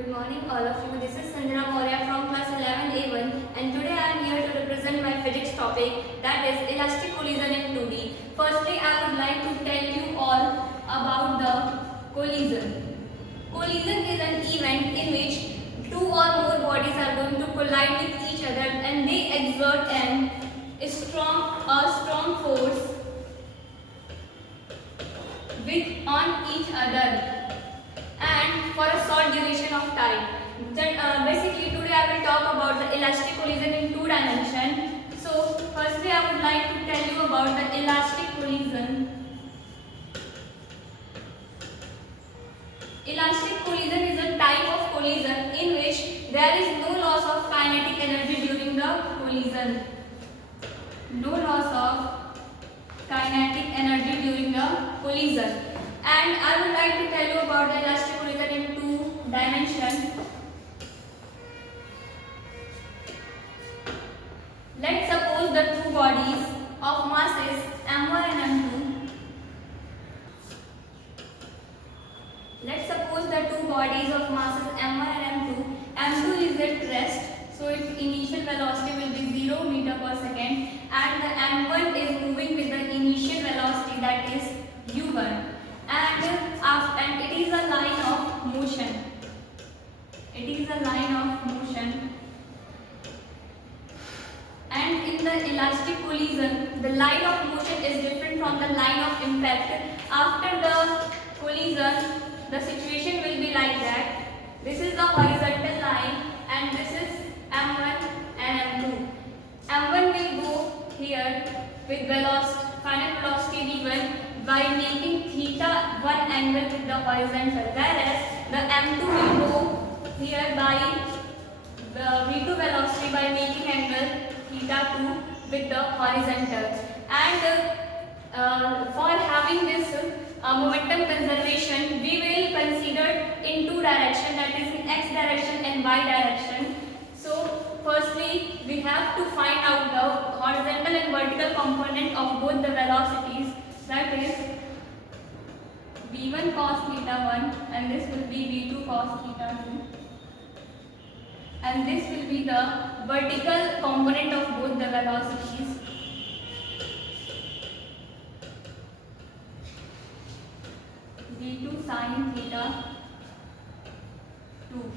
Good morning all of you. This is Sanjana Maurya from class 11A1 and today I am here to represent my physics topic, that is elastic collision in 2D. Firstly, I would like to tell you all about the collision. Collision is an event in which two or more bodies are going to collide with each other and they exert a strong force on each other and for a short duration of time. Basically today I will talk about the elastic collision in two dimensions. So firstly I would like to tell you about the elastic collision. Elastic collision is a type of collision in which there is no loss of kinetic energy during the collision. No loss of kinetic energy during the collision. And I would like to tell you about the elastic collision in two dimensions. Let's suppose the two bodies of masses m1 and m2. Let's suppose the two bodies of masses m1 and m2. m2 is at rest, so its initial velocity will be 0 meter per second, and the m1 is moving with the initial velocity, that is u1. And it is a line of motion. It is a line of motion. And in the elastic collision, the line of motion is different from the line of impact. After the collision, the situation will be like that. This is the horizontal line and this is m1 and m2. m1 will go here with final velocity v1 by making theta 1 angle with the horizontal, whereas the m2 will go here by the v2 velocity by making angle theta 2 with the horizontal. And for having this momentum conservation, we will consider in two directions, that is in x direction and y direction. So firstly we have to find out the horizontal and vertical component of both the velocities, that is v1 cos theta 1 and this will be v2 cos theta 2, and this will be the vertical component of both the velocities. v2 sin theta 2.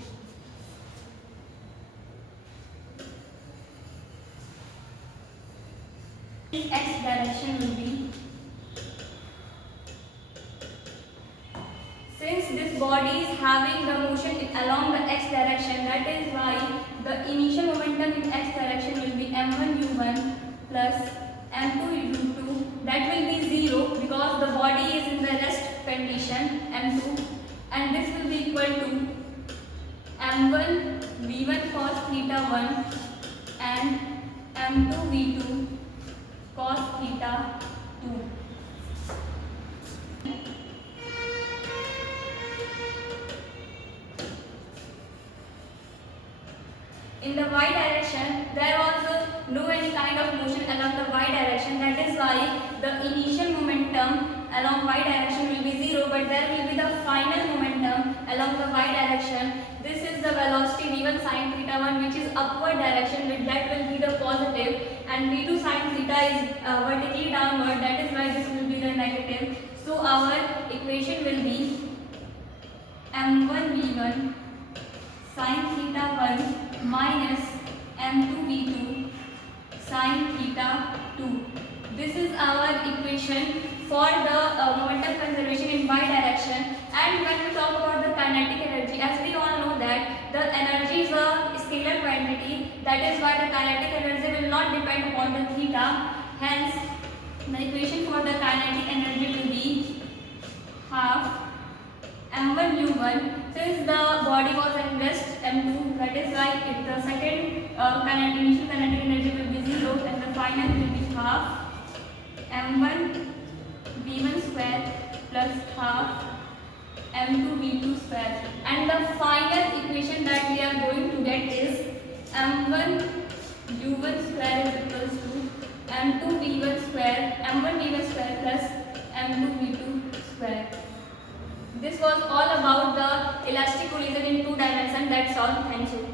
X direction will be, since this body is having the motion along the x direction, that is why the initial momentum in x direction will be m1 u1 plus m2 u2, that will be 0 because the body is in the rest condition m2, and this will be equal to m1 v1 cos theta 1 and m2 v2 cos theta 2. In the y direction, there was no any kind of motion along the y direction, that is why the initial momentum along y direction will be 0, but there will be the final momentum along the y direction. This is the velocity v1 sin theta 1, which is upward direction, with that will be the positive, and v2 sin theta is vertically downward, that is why this will be the negative. So our equation will be m1 v1 sin theta 1 minus m2 v2 sin theta 2. This is our equation for the momentum conservation in y direction. And when we talk about the kinetic energy, as we all know that the energy is a scalar quantity, that is why the kinetic energy will not depend upon the theta. Hence the equation for the kinetic energy will be half m1 u1. Since the body was in rest m2, that is why the second initial kinetic energy will be 0 and the final will be half m1 v1 square plus half m2 v2 square, and the final equation that we are going to get is m1 u1 square is equals to m2 v1 square, m1 v1 square plus m2 v2 square. This was all about the elastic collision in two dimensions. that's all. Thank you.